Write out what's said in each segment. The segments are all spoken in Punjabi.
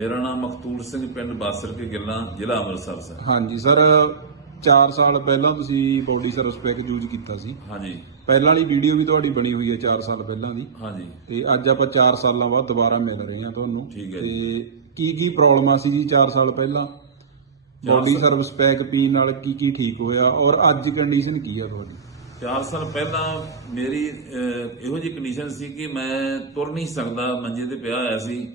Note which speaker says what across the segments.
Speaker 1: ਮੇਰਾ ਨਾਮ ਮਖਤੂਰ ਸਿੰਘ ਪਿੰਡ ਬਾਸਰ ਕੇ ਗਿੱਲਾਂ ਜ਼ਿਲ੍ਹਾ ਅੰਮ੍ਰਿਤਸਰ ਸਰ।
Speaker 2: ਹਾਂਜੀ ਸਰ 4 ਸਾਲ ਪਹਿਲਾਂ ਤੁਸੀਂ ਬੋਡੀ ਸਰਵਿਸ ਪੈਕ ਯੂਜ਼ ਕੀਤਾ ਸੀ।
Speaker 1: ਹਾਂਜੀ।
Speaker 2: ਪਹਿਲਾਂ ਵਾਲੀ ਵੀਡੀਓ ਵੀ ਤੁਹਾਡੀ ਬਣੀ ਹੋਈ ਹੈ 4 ਸਾਲ ਪਹਿਲਾਂ ਦੀ।
Speaker 1: ਹਾਂਜੀ।
Speaker 2: ਤੇ ਅੱਜ ਆਪਾਂ 4 ਸਾਲਾਂ ਬਾਅਦ ਦੁਬਾਰਾ ਮਿਲ ਰਹੇ ਹਾਂ ਤੁਹਾਨੂੰ।
Speaker 1: ਠੀਕ ਹੈ
Speaker 2: ਤੇ ਕੀ ਕੀ ਪ੍ਰੋਬਲਮਾਂ ਸੀ ਜੀ 4 ਸਾਲ ਪਹਿਲਾਂ? ਬੋਡੀ ਸਰਵਿਸ ਪੈਕ ਪੀਣ ਨਾਲ ਕੀ ਕੀ ਠੀਕ ਹੋਇਆ ਔਰ ਅੱਜ ਕੰਡੀਸ਼ਨ ਕੀ ਹੈ ਤੁਹਾਡੀ?
Speaker 1: 4 ਸਾਲ ਪਹਿਲਾਂ ਮੇਰੀ ਇਹੋ ਜਿਹੀ ਕੰਡੀਸ਼ਨ ਸੀ ਕਿ ਮੈਂ ਤੁਰ ਨਹੀਂ ਸਕਦਾ ਮੰਜੇ ਤੇ ਪਿਆ ਹੋਇਆ ਸੀ।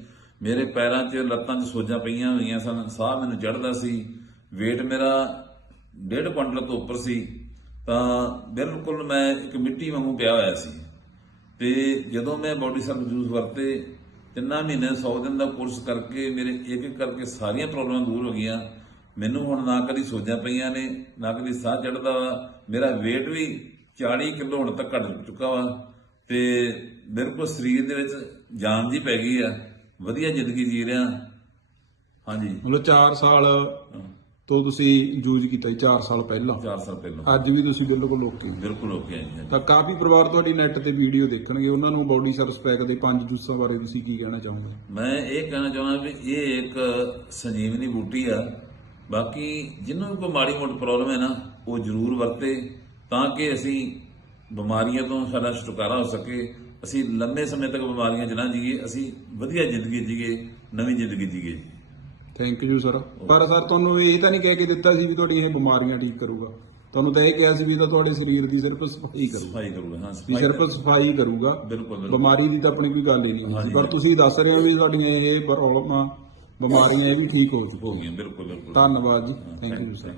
Speaker 1: ਮੇਰੇ ਪੈਰਾਂ 'ਚ ਲੱਤਾਂ 'ਚ ਸੋਜਾਂ ਪਈਆਂ ਹੋਈਆਂ ਸਨ। ਸਾਹ ਮੈਨੂੰ ਚੜਦਾ ਸੀ। weight ਮੇਰਾ 1.5 ਕੁਇੰਟਲ ਤੋਂ ਉੱਪਰ ਸੀ। ਤਾਂ ਬਿਲਕੁਲ ਮੈਂ ਇੱਕ ਮਿੱਟੀ ਵਾਂਗੂ ਪਿਆ ਹੋਇਆ ਸੀ। ਤੇ ਜਦੋਂ ਮੈਂ ਬਾਡੀ ਸਰਪ ਜੂਸ ਵਰਤੇ, ਤਿੰਨਾਂ ਮਹੀਨੇ 100 ਦਿਨ ਦਾ ਕੋਰਸ ਕਰਕੇ ਮੇਰੇ ਇੱਕ ਇੱਕ ਕਰਕੇ ਸਾਰੀਆਂ ਪ੍ਰੋਬਲਮਾਂ ਦੂਰ ਹੋ ਗਈਆਂ। ਮੈਨੂੰ ਹੁਣ ਨਾ ਕਦੀ ਸੋਜਾਂ ਪਈਆਂ ਨੇ, ਨਾ ਕਦੀ ਸਾਹ ਚੜਦਾ ਵਾ। ਮੇਰਾ weight ਵੀ 40 ਕਿਲੋ ਹੁਣ ਤੱਕ ਘਟ ਚੁੱਕਾ ਵਾ। ਤੇ ਬਿਲਕੁਲ ਸਰੀਰ ਦੇ ਵਿੱਚ ਜਾਨ ਜੀ ਪੈ ਗਈ ਆ। ਵਧੀਆ ਜ਼ਿੰਦਗੀ ਜੀ ਰਿਹਾ। ਹਾਂਜੀ।
Speaker 2: ਮਤਲਬ 4 ਸਾਲ ਤੋਂ ਤੁਸੀਂ ਯੂਜ਼ ਕੀਤਾ ਜੀ 4 ਸਾਲ ਪਹਿਲਾਂ।
Speaker 1: 4 ਸਾਲ ਪਹਿਲਾਂ।
Speaker 2: ਅੱਜ ਵੀ ਤੁਸੀਂ ਬਿਲਕੁਲ ਓਕੇ
Speaker 1: ਬਿਲਕੁਲ ਓਕੇ ਆ ਜੀ।
Speaker 2: ਤਾਂ ਕਾਫੀ ਪਰਿਵਾਰ ਤੁਹਾਡੀ ਨੈਟ ਤੇ ਵੀਡੀਓ ਦੇਖਣਗੇ। ਉਹਨਾਂ ਨੂੰ ਬੋਡੀ ਸਰਵਿਸ ਪੈਕ ਦੇ ਪੰਜ ਜੂਸਾਂ ਬਾਰੇ ਤੁਸੀਂ ਕੀ ਕਹਿਣਾ ਚਾਹੋਗੇ?
Speaker 1: ਮੈਂ ਇਹ ਕਹਿਣਾ ਚਾਹੁੰਦਾ ਵੀ ਇਹ ਇੱਕ ਸੰਜੀਵਨੀ ਬੂਟੀ ਆ। ਬਾਕੀ ਜਿਹਨੂੰ ਕੋਈ ਮਾੜੀ ਮੋਟੀ ਪ੍ਰੋਬਲਮ ਹੈ ਨਾ ਉਹ ਜ਼ਰੂਰ ਵਰਤੇ ਤਾਂ ਕਿ ਅਸੀਂ ਬਿਮਾਰੀਆਂ ਤੋਂ ਸਾਡਾ ਛੁਟਕਾਰਾ ਹੋ ਸਕੇ ਅਸੀਂ ਲੰਮੇ ਸਮੇਂ ਤੱਕ ਬਿਮਾਰੀਆਂ 'ਚ ਨਾ ਜੀਏ ਅਸੀਂ ਵਧੀਆ ਜ਼ਿੰਦਗੀ ਜੀਏ ਨਵੀਂ ਜ਼ਿੰਦਗੀ ਜੀਏ
Speaker 2: ਥੈਂਕ ਯੂ ਸਰ ਪਰ ਸਰ ਤੁਹਾਨੂੰ ਇਹ ਤਾਂ ਨਹੀਂ ਕਹਿ ਕੇ ਦਿੱਤਾ ਸੀ ਵੀ ਤੁਹਾਡੀ ਇਹ ਬਿਮਾਰੀਆਂ ਠੀਕ ਕਰੂਗਾ। ਤੁਹਾਨੂੰ ਤਾਂ ਇਹ ਕਿਹਾ ਸੀ ਵੀ ਤਾਂ ਤੁਹਾਡੇ ਸਰੀਰ ਦੀ ਸਿਰਫ ਸਫ਼ਾਈ ਕਰੂਗਾ।
Speaker 1: ਸਫ਼ਾਈ ਕਰੂਗਾ ਹਾਂ
Speaker 2: ਵੀ
Speaker 1: ਸਫ਼ਾਈ
Speaker 2: ਸਿਰਫ ਸਫ਼ਾਈ ਕਰੂਗਾ।
Speaker 1: ਬਿਲਕੁਲ
Speaker 2: ਬਿਮਾਰੀ ਦੀ ਤਾਂ ਆਪਣੀ ਕੋਈ ਗੱਲ ਹੀ ਨਹੀਂ। ਪਰ ਤੁਸੀਂ ਦੱਸ ਰਹੇ ਹੋ ਵੀ ਤੁਹਾਡੀਆਂ ਇਹ ਪ੍ਰੋਬਲਮਾਂ ਬਿਮਾਰੀਆਂ ਇਹ ਵੀ ਠੀਕ ਹੋ ਚੁੱਕੀਆਂ।
Speaker 1: ਬਿਲਕੁਲ ਬਿਲਕੁਲ।
Speaker 2: ਧੰਨਵਾਦ ਜੀ। Thank you sir.